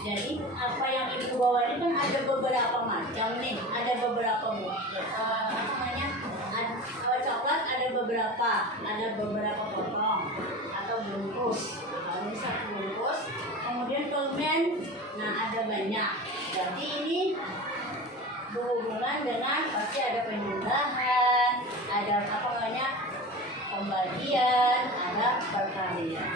Jadi apa yang ibu bawa ini kan ada beberapa macam nih, ada beberapa coklat ada beberapa potong atau bungkus. Kalau ini satu bungkus, kemudian permen, nah ada banyak. Jadi ini berhubungan dengan pasti ada penyembahan, ada pembagian, ada perkalian.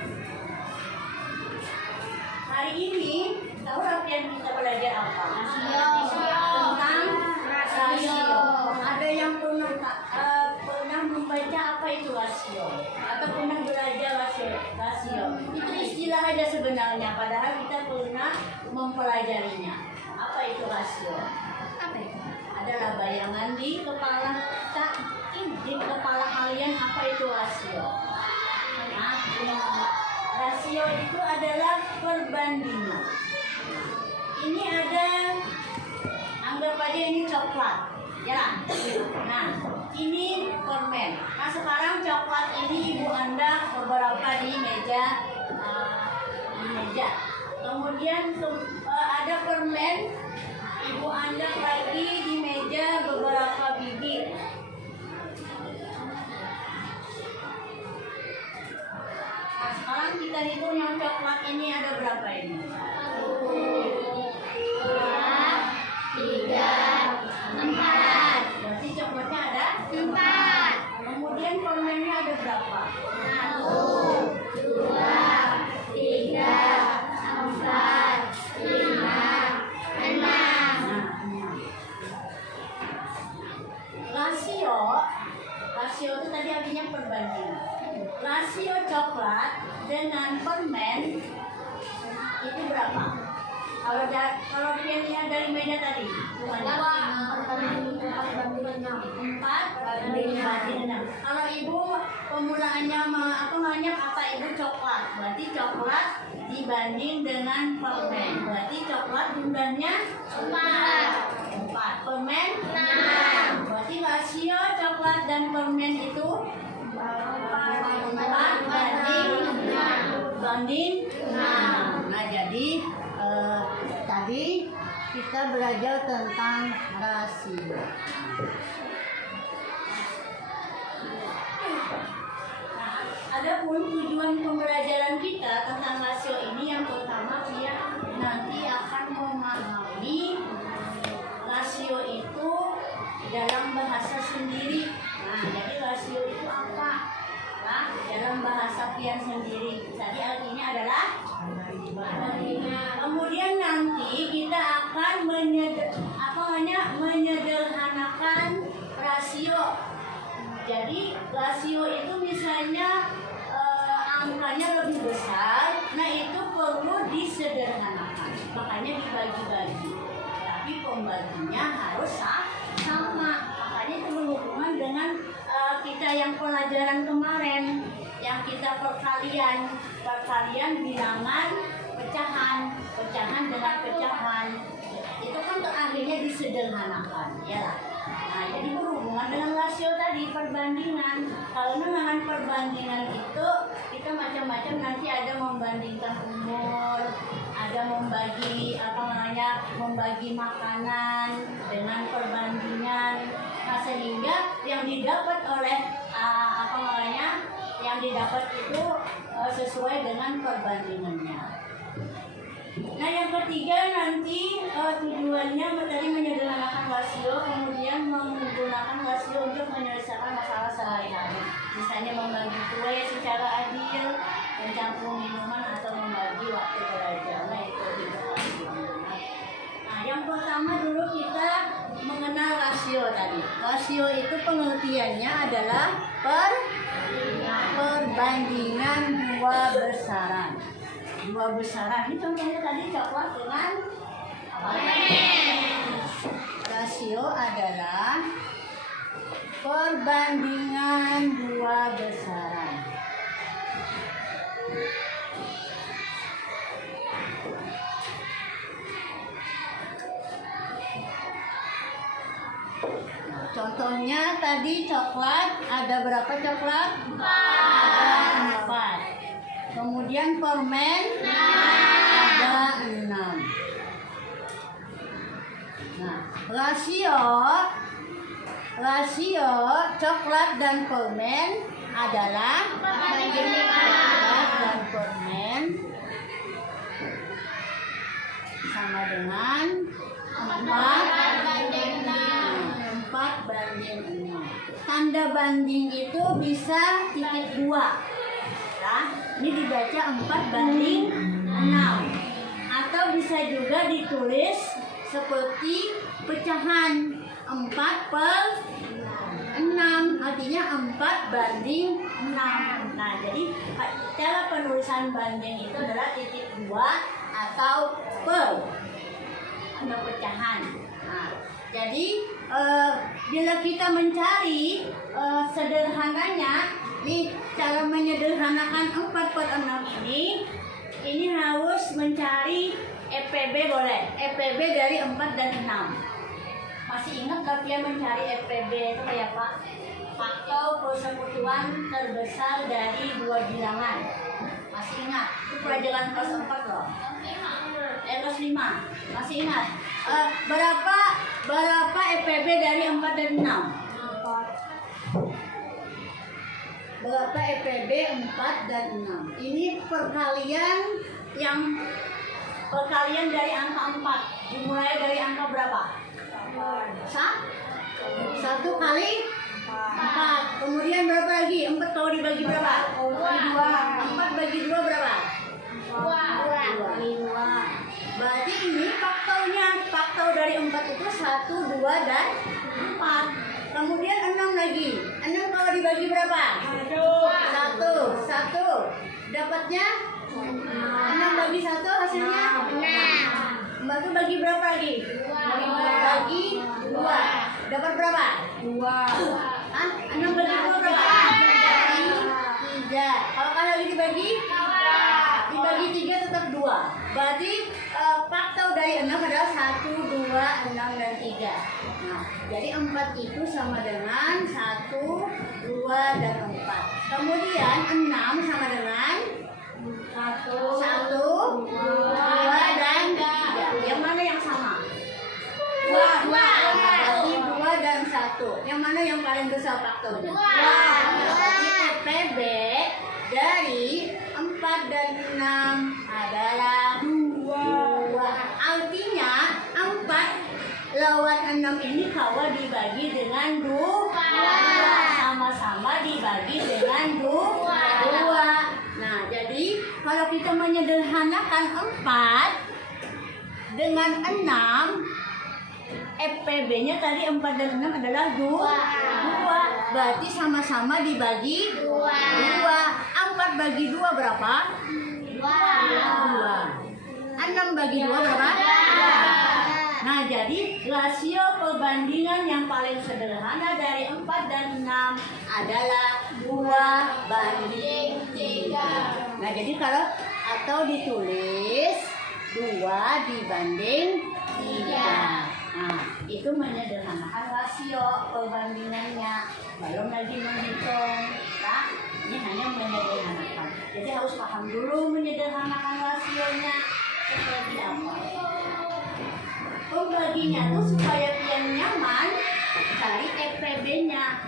Hari ini tahu Rapian kita belajar apa? Tentang rasio. Ada yang pernah membaca apa itu rasio? Atau pernah belajar rasio? Itu istilah aja sebenarnya, padahal kita pernah mempelajarinya. Apa itu rasio? Apa itu? Adalah bayangan di kepala kita, di kepala kalian apa itu rasio? Nah, rasio itu adalah perbandingan. Ini ada, anggap aja ini coklat, ya. Nah, ini permen. Nah, sekarang coklat ini ibu Anda beberapa di meja, Kemudian ada permen, ibu Anda lagi di meja beberapa bibit. Nah, sekarang kita hitung yang coklat ini ada berapa ini? 1, 2, 3, 4. Berarti coklatnya ada 4. Kemudian permennya ada berapa? 1, 2, 3, 4, 5, 6. Rasio itu tadi artinya perbandingan. Rasio coklat dengan permen itu berapa? Kalau yang dari meja tadi, 4:6. Kalau ibu pemulaannya apa ibu coklat, berarti coklat dibanding dengan permen, berarti coklat jumlahnya 4, permen 6. Berarti rasio coklat dan permen itu 4 banding 6. Nah, jadi tadi kita belajar tentang rasio. Nah, adapun tujuan pembelajaran kita tentang rasio ini yang pertama dia nanti akan memahami rasio itu dalam bahasa sendiri. Nah, jadi rasio itu apa? Nah, dalam bahasa Pian sendiri. Tadi artinya adalah kemudian nanti kita akan menyederhanakan rasio. Jadi rasio itu misalnya angkanya lebih besar, nah itu perlu disederhanakan. Makanya dibagi-bagi. Tapi pembaginya harus sama. Makanya itu berhubungan dengan kita yang pelajaran kemarin, yang kita perkalian bilangan pecahan dengan pecahan, itu kan akhirnya disederhanakan, ya. Nah, jadi berhubungan dengan rasio tadi, perbandingan. Kalau dengan perbandingan itu kita macam-macam, nanti ada membandingkan umur, ada membagi makanan dengan perbandingan. Nah, sehingga yang didapat itu sesuai dengan perbandingannya. Nah, yang ketiga nanti tujuannya tadi menyederhanakan rasio, kemudian menggunakan rasio untuk menyelesaikan masalah sehari-hari. Misalnya membagi kue secara adil, mencampur minuman, atau membagi waktu belajar. Nah, itu rasio. Nah, yang pertama dulu kita mengenal rasio tadi. Rasio itu pengertiannya adalah perbandingan dua besaran. Ini contohnya tadi coklat dengan rasio adalah perbandingan dua besaran. Nah, contohnya tadi coklat, ada berapa coklat? 4. Ada 4. Kemudian permen ada 6. Nah, rasio coklat dan permen adalah 4 dan permen sama dengan 4:6. Tanda banding itu bisa titik 2. Ya, ini dibaca 4:6. Atau bisa juga ditulis seperti pecahan 4/6, artinya 4:6. Nah, jadi cara penulisan banding itu adalah titik 2 atau per atau pecahan. Nah, jadi bila kita mencari sederhananya, nih cara menyederhanakan 4/6 ini harus mencari EPB boleh. EPB dari 4 dan 6. Masih ingat kalian mencari EPB itu kayak apa? Faktor persekutuan terbesar dari 2 bilangan. Masih ingat? Itu pelajaran kelas 4 loh. Kelas 5. Masih ingat? Berapa EPB dari 4 dan 6? Berapa EPB 4 dan 6? Ini perkalian dari angka 4. Dimulai dari angka berapa? 1 kali 4. Kemudian berapa lagi? 4 kalau dibagi berapa? 2. 4 bagi 2 berapa? 2. Berarti ini faktornya. Faktor dari 4 itu 1, 2, dan 4. Kemudian 6 lagi. 6 kalau dibagi berapa? 1. Dapatnya 6 bagi 1 hasilnya 6. Berarti bagi berapa lagi? Bagi 2. Dapat berapa? 2. 6 bagi 2 berapa? 3. Kalau lagi dibagi 3 tetap 2. Berarti faktor dari 6 adalah 1, 2, 6, dan 3. Nah, jadi 4 itu sama dengan 1, 2, dan 4. Kemudian 6 sama dengan 1, 2, dan 3. Yang mana yang sama? 2. Berarti 2 dan 1. Yang mana yang paling besar faktornya? 2. Berarti EPB dari 4 dan 6 adalah 2. Artinya 4 lawan 6 ini kalau dibagi dengan 2. Sama-sama dibagi dengan 2. Nah, jadi kalau kita menyederhanakan 4 dengan 6, EPB-nya tadi 4 dan 6 adalah 2. Berarti sama-sama dibagi 2. 4 bagi 2 berapa? 2. 6 bagi 2 berapa? 2. Nah, jadi rasio perbandingan yang paling sederhana dari 4 dan 6 adalah 2:3. Nah, jadi atau ditulis 2 dibanding 3. Nah, itu menyederhanakan rasio perbandingannya. Belum lagi menghitung. Nah, ini hanya menyederhanakan. Jadi harus paham dulu menyederhanakan rasionya seperti apa. Pembaginya tuh supaya kalian nyaman cari EPB-nya.